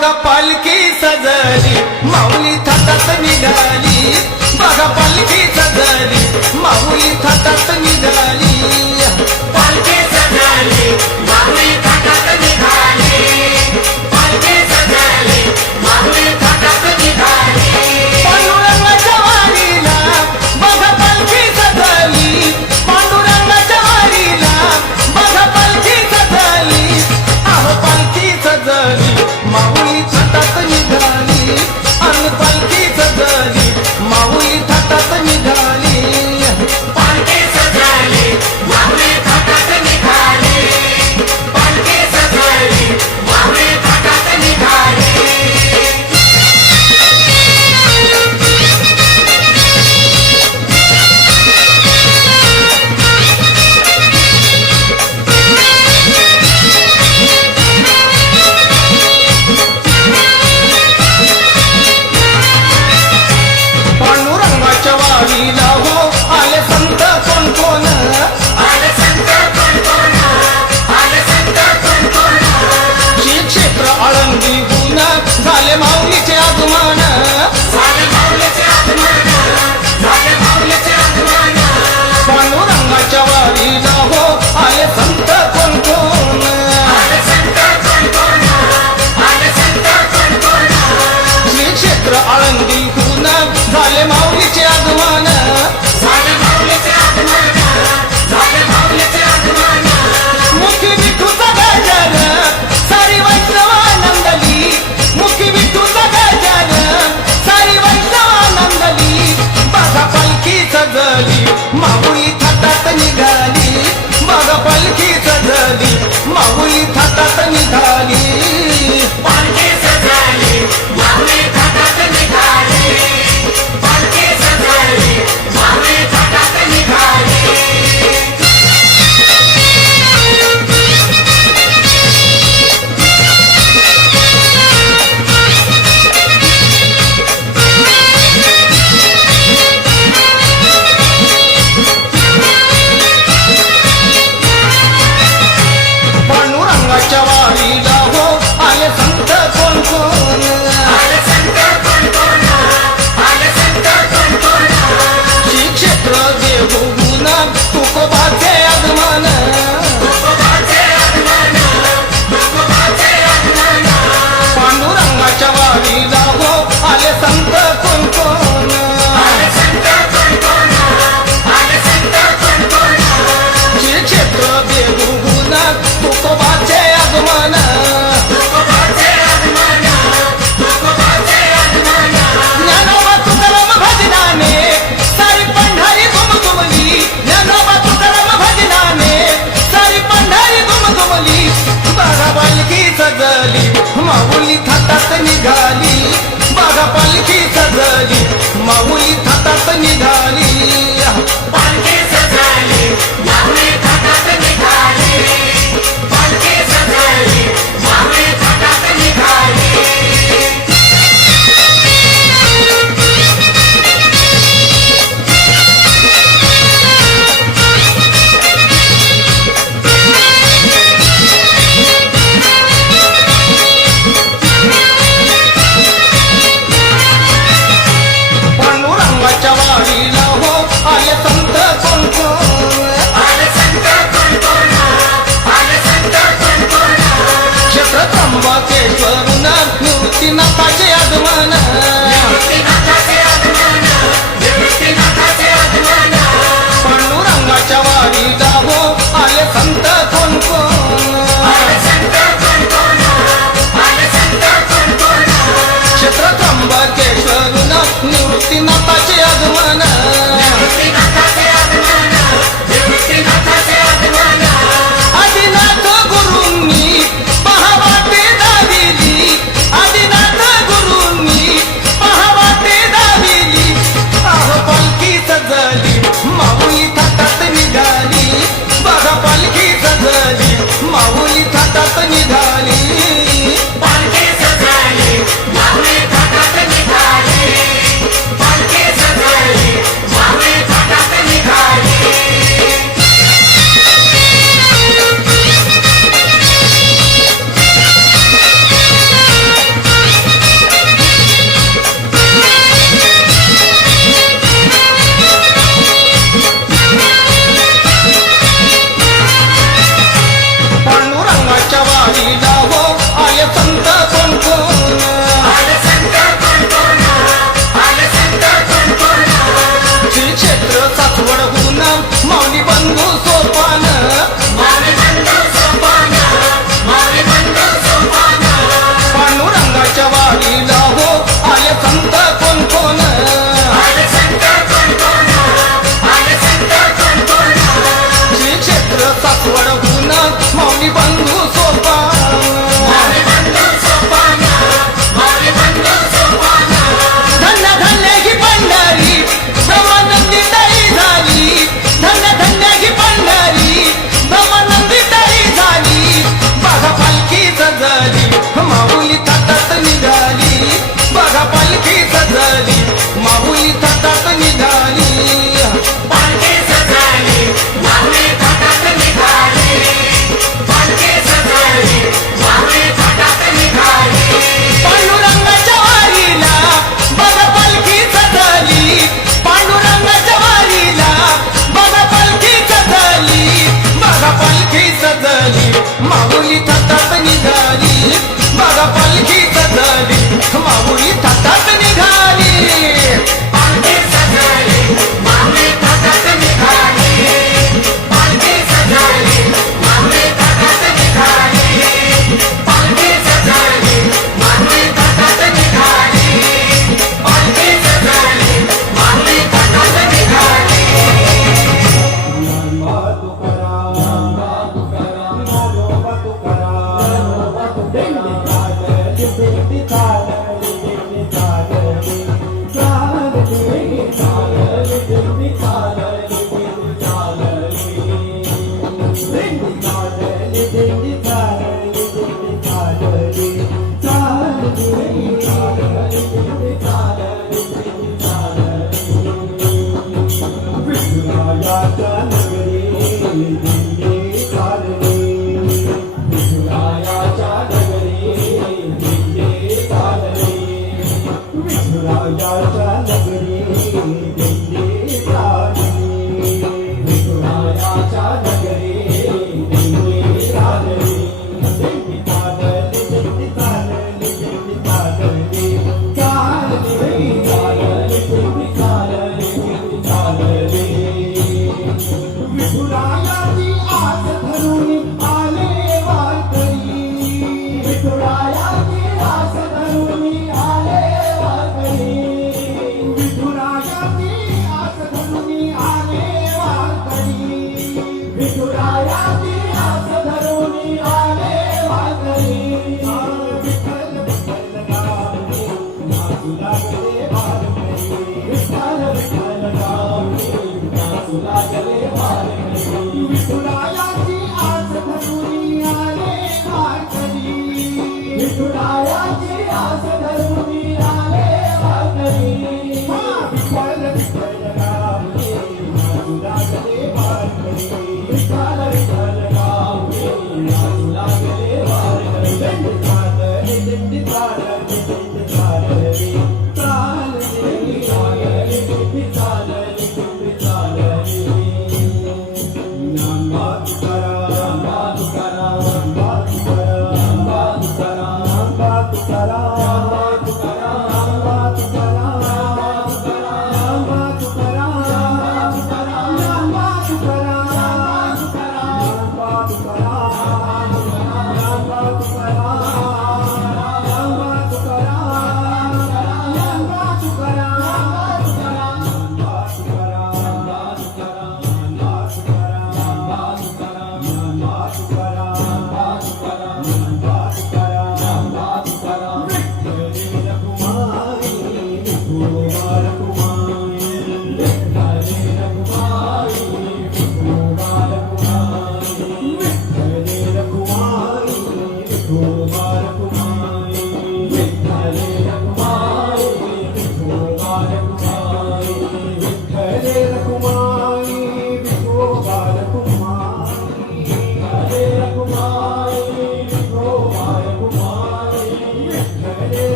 बघा पालखी सजली माऊली थाटात निघाली, बघा पालखी सजली माऊली थाटात निघाली, पालखी सजली माऊली थाटात निघाली, पालखी सजली माऊली थाटात निघाली. पांडुरंगाच्या वारीला बघा पालखी सजली, पांडुरंगाच्या वारीला बघा पालखी सजली, अहो पालखी सजली माऊली थाटात निघाली, अन पालखी सजली माऊली थाटात निघाली, पालखी सजली माऊली थाटात निघाली, पालखी सजली माऊली थाटात निघाली. पांडुरंगाच्या वारीला हो आले संत कोण कोण, आले संत कोण कोण, आले संत कोण कोण, श्री क्षेत्र आळंदीहून झाले माऊलीचे आगमन, झाले माऊलीचे आगमन, झाले माऊलीचे आगमन. पांडुरंगाच्या वारीला हो आले संत कोण कोण, आले संत कोण कोण, आले संत कोण कोण, श्री क्षेत्र आळंदीहून झाले माऊलीचे आगमन, झाले माऊलीचे आगमन, झाले माऊलीचे आगमन. मुखी विठूचा गजर सारी वैष्णवानंदली, मुखी विठूचा गजर सारी वैष्णवानंदली, बघा पालखी सजली माऊली थाटात निघाली, बघा पालखी सजली माऊली थाटात निघाली, पालखी सजली माऊली थाटात निघाली, पालखी सजली माऊली थाटात निघाली. पांडुरंगाच्या वारीला हो आले संत कोण कोण, आले संत कोण कोण, आले संत कोण कोण, श्री क्षेत्र देहून तुकोबाचे आगमन, तुकोबाचे आगमन, तुकोबाचे आगमन. पांडुरंगाच्या वारीला हो आले संत कोण कोण, आले संत कोण कोण, आले संत कोण कोण, श्री क्षेत्र देहून तुकोबाचे आगमन, तुकोबाचे आगमन, तुकोबाचे आगमन. ज्ञानोबा तुकाराम भजनाने सारी पंढरी घुमघुमली, ज्ञानोबा तुकाराम भजनाने सारी पंढरी घुमघुमली, बघा पालखी सजली माऊली थाटात निघाली, बघा पालखी सजली माऊली थाटात निघाली, पालखी सजली माऊली थाटात निघाली, पालखी सजली माऊली थाटात निघाली. पांडुरंगाच्या वारीला हो आले संत कोण कोण, आले संत कोण कोण, आले संत कोण कोण, क्षेत्र त्र्यंबकेश्वरून निवृत्तीनाथाचे आगमन, निवृत्तीनाथाचे आगमन, निवृत्तीनाथाचे आगमन. पांडुरंगाच्या वारीला हो आले संत कोण कोण, आले संत कोण कोण, आले संत कोण कोण, क्षेत्र त्र्यंबकेश्वरून निवृत्तीनाथाचे आगमन, निवृत्तीनाथाचे आगमन, निवृत्तीनाथाचे आगमन. आदिनाथ गुरूंनी पहावाटे दाविली, आदिनाथ गुरूंनी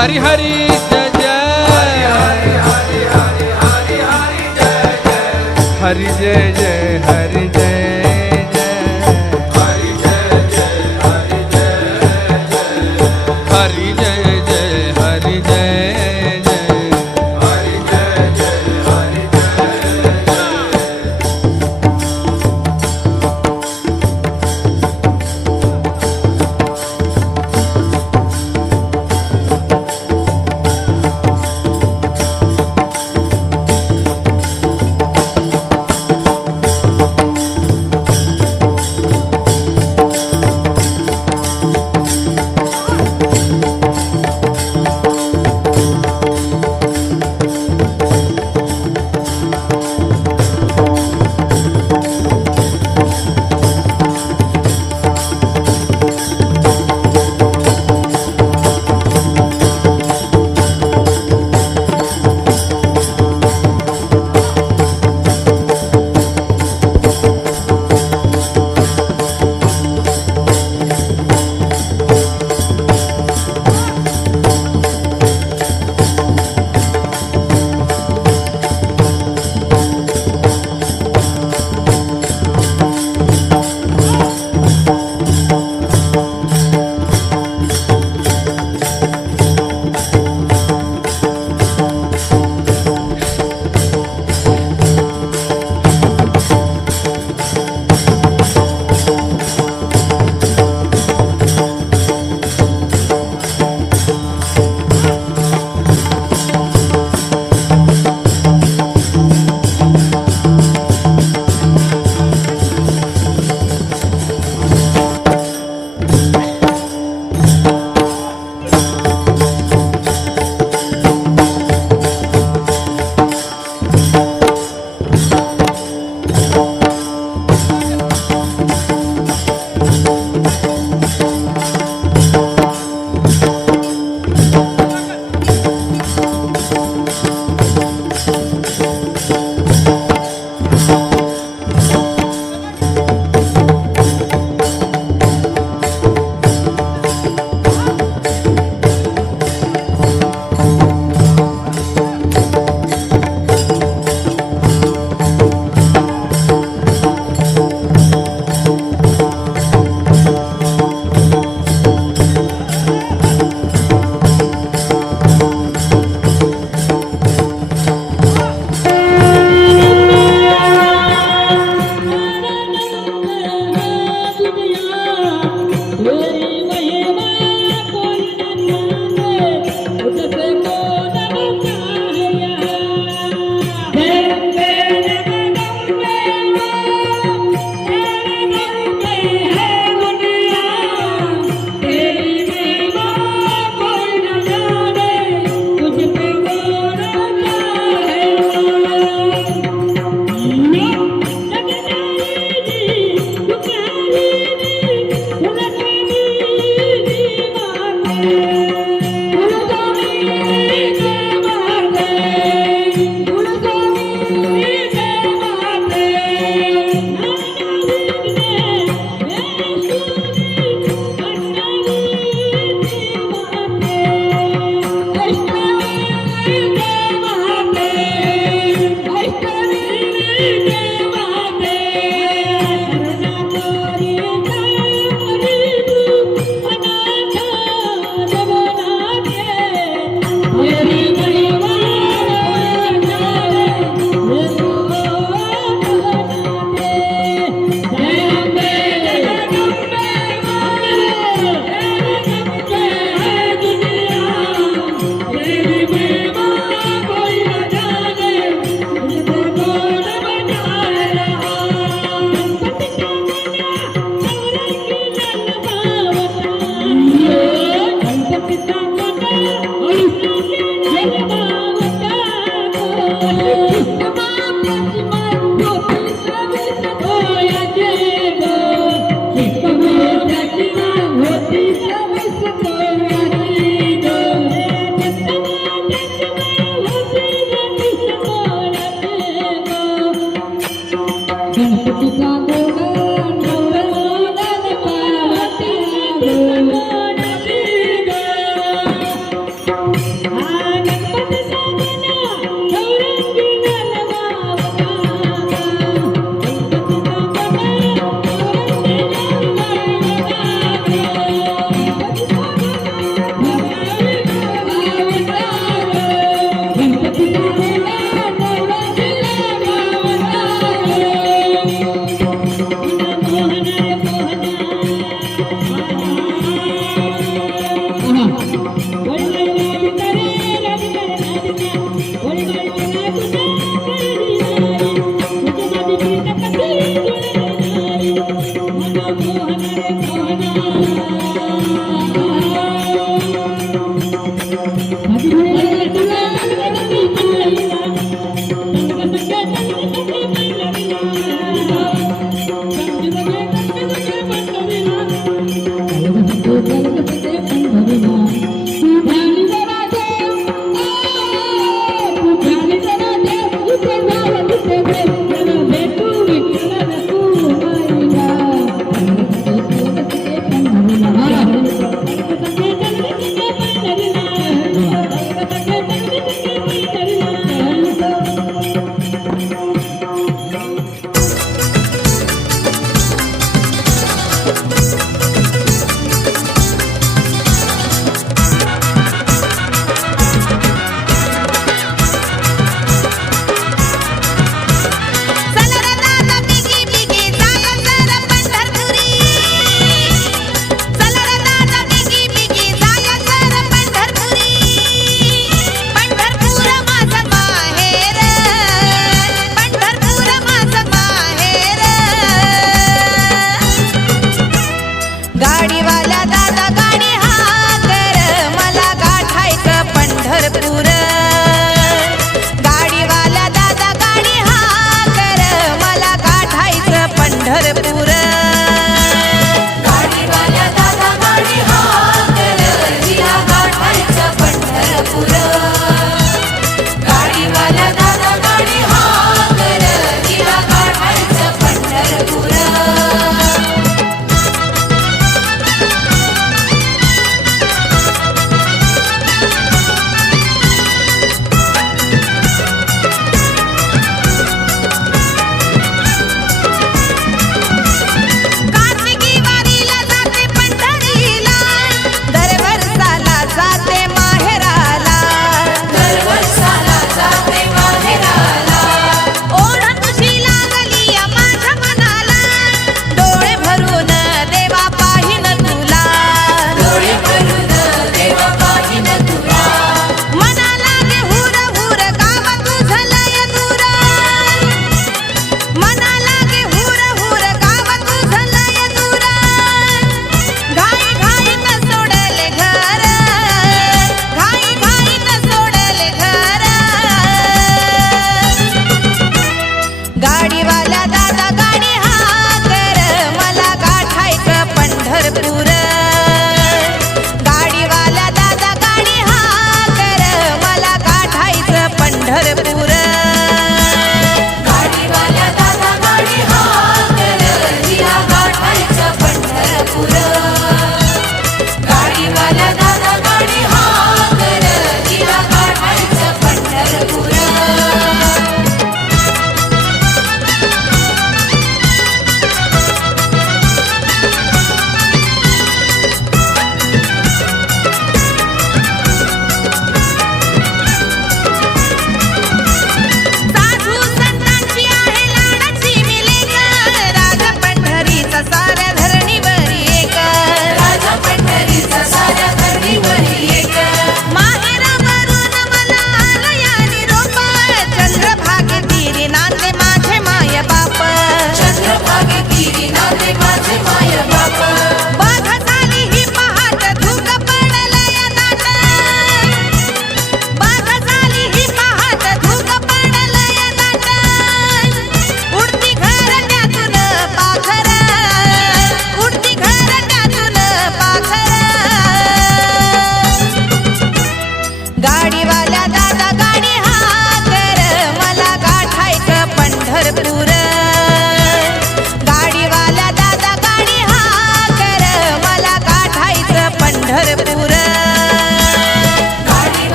हरि हरि जय जय हरि जय जय हरि जय हरि जय जय हरि जय जय